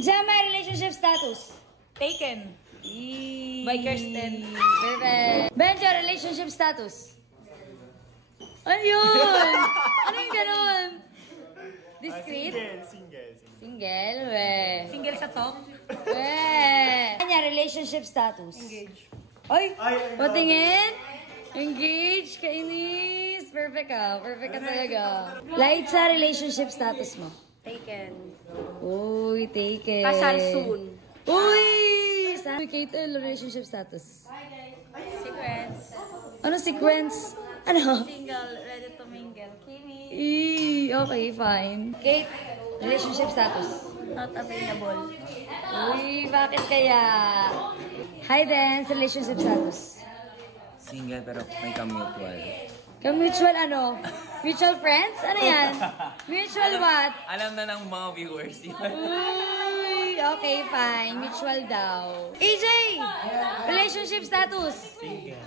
Gemma, relationship status. Taken. Eee. By Kirsten. Perfect. Benjo, relationship status. Ayun! Ano yung ganon? Discreet? Single, we. Single sa top. We. Kanya, relationship status. Engage. Ay! Patingin? Engage, kainis. Perfect ka. Perfect ka talaga. Light sa relationship status mo. Taken. Uy, taken. Kasal soon. Uy! Uy, Kate, relationship status. Sequence. Ano sequence? Ano? Single, ready to mingle. Kimi. Okay, fine. Kate, relationship status. Not available. Uy, bakit kaya? Hi, Dance, relationship status. Single pero may ka-mutual. Ka-mutual ano? Mutual friends? Ano yan? Mutual what? Alam na ng mga viewers yun. Uy, okay, fine. Mutual daw. AJ! Relationship status. Single.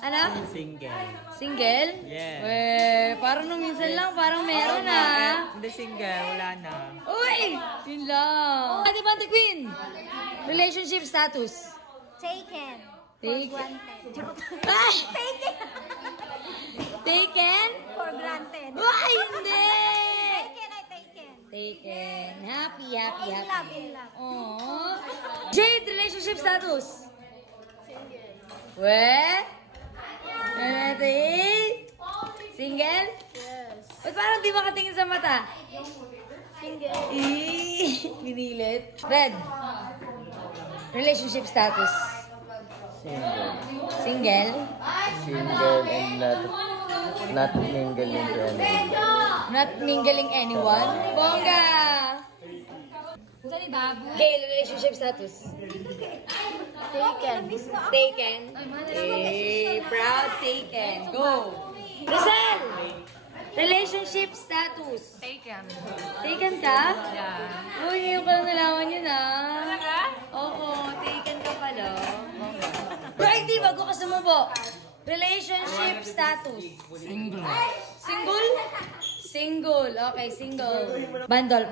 Ano? Single. Single? Yes. Weh, parang nung minsan lang, parang meron ah. Hindi single, wala na. Uy! Yun lang. Ate Bante Queen! Relationship status. Taken. Taken. Joke. Ay! Taken. Taken? For granted. Ay, hindi! Taken ay taken. Taken. Happy, happy, In happy. love, in love. Aww. Jade, relationship status. Weh? Single? Yes. Ba't parang di makatingin sa mata? Single. Pinilit. Red. Relationship status. Single. Single? Single and not mingle into anyone. Not mingling anyone? Bongga! Gay, relationship status. Taken. Taken. Proud taken. Go. Rizal! Relationship status. Taken. Taken ka? Yeah. Uy, ngayon ko lang nalaman yun ah. Talaga? Oo, taken ka pala. Right, di bago ka sumubo. Relationship status. Single. Single? Single. Okay, single. Bundle.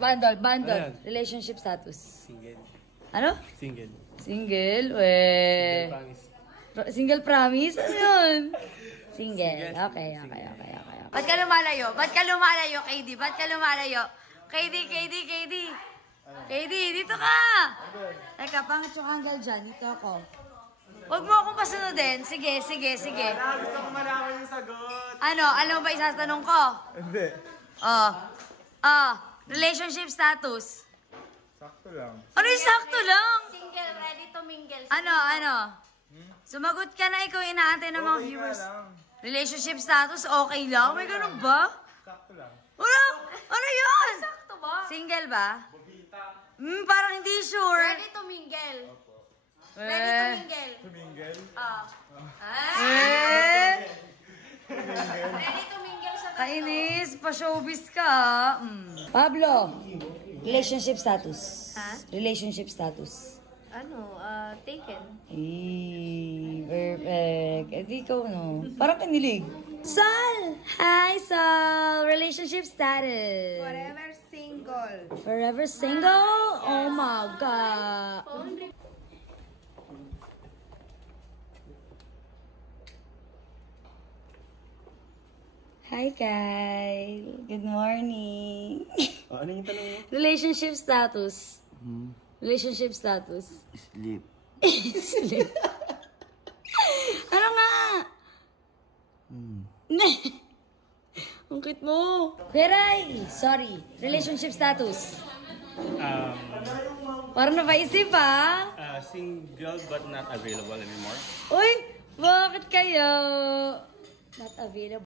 Ayan. Relationship status. Single. Ano? Single. Single? Weh. Promise. Single promise? Ano yun? Single. Okay. Ba't ka lumalayo? KD? Ba't ka lumalayo? KD. KD, dito ka! Teka, pangit yung angle dyan. Dito ako. Huwag mo akong pasunodin. Sige. Gusto ko malaman yung sagot. Ano ba isatanong ko? Hindi. Relationship status. Sakto lang. Ano yung sakto lang? Single, ready to mingle. Ano? Sumagot ka na, ikaw yung inaantay ng mga viewers. Relationship status, okay lang? May ganun ba? Sakto lang. Ano yun? Sakto ba? Single ba? Parang hindi sure. Ready to mingle. Ready to mingle. Tumingle? Ready to mingle sa Kainis, pa-showbiz ka. Pablo, relationship status. Ha? Relationship status. Taken. Perfect. Di ikaw, no? Parang kanilig. Sal! Hi, Sal! Relationship status. Forever single. Forever single? Oh my God. Hi, Kyle. Good morning. Ano yung tanong mo? Relationship status. Relationship status. Sleep. Sleep. Ano nga? Ang cute mo. Peray! Sorry. Relationship status. Parang napaisip ah. Single but not available anymore. Uy! Bakit kayo? Not available.